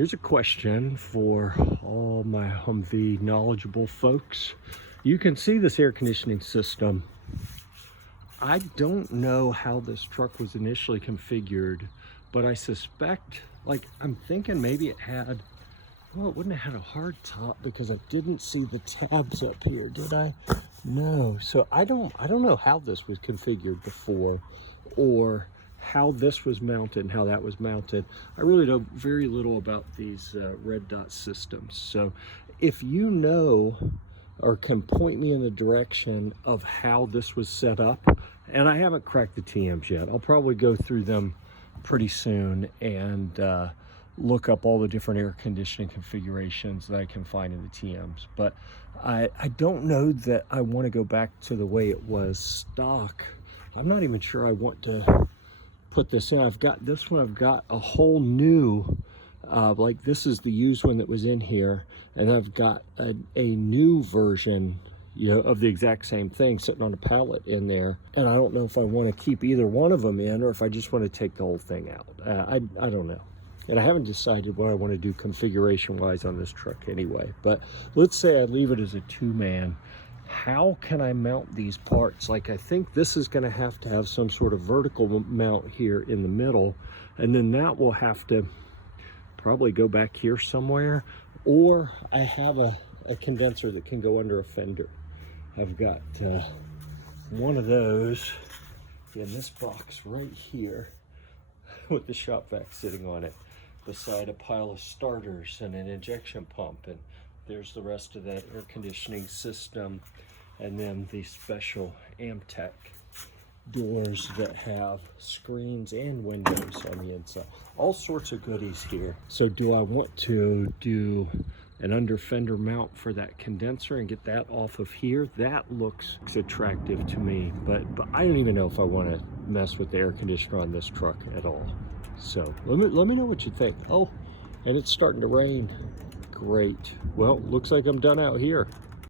here's a question for all my Humvee knowledgeable folks. You can see this air conditioning system. I don't know how this truck was initially configured, but I suspect, like, I'm thinking maybe it had, well, it wouldn't have had a hard top because I didn't see the tabs up here, did I? No. So I don't know how this was configured before, or how this was mounted and how that was mounted. I really know very little about these red dot systems. So if you know or can point me in the direction of how this was set up, and I haven't cracked the TMs yet. I'll probably go through them pretty soon and look up all the different air conditioning configurations that I can find in the TMs. But I don't know that I want to go back to the way it was stock. I'm not even sure I want to put this in. I've got this one, I've got a whole new, like this is the used one that was in here, and I've got a new version, you know, of the exact same thing sitting on a pallet in there. And I don't know if I want to keep either one of them in or if I just want to take the whole thing out. I don't know. And I haven't decided what I want to do configuration wise on this truck anyway. But let's say I leave it as a two-man. How can I mount these parts? Like, I think this is going to have some sort of vertical mount here in the middle, and then that will have to probably go back here somewhere, or I have a condenser that can go under a fender. I've got one of those in this box right here with the shop vac sitting on it beside a pile of starters and an injection pump, and there's the rest of that air conditioning system, and then the special Amtech doors that have screens and windows on the inside. All sorts of goodies here. So do I want to do an under fender mount for that condenser and get that off of here? That looks attractive to me, but I don't even know if I want to mess with the air conditioner on this truck at all. So let me know what you think. Oh, and it's starting to rain. Great. Well, looks like I'm done out here.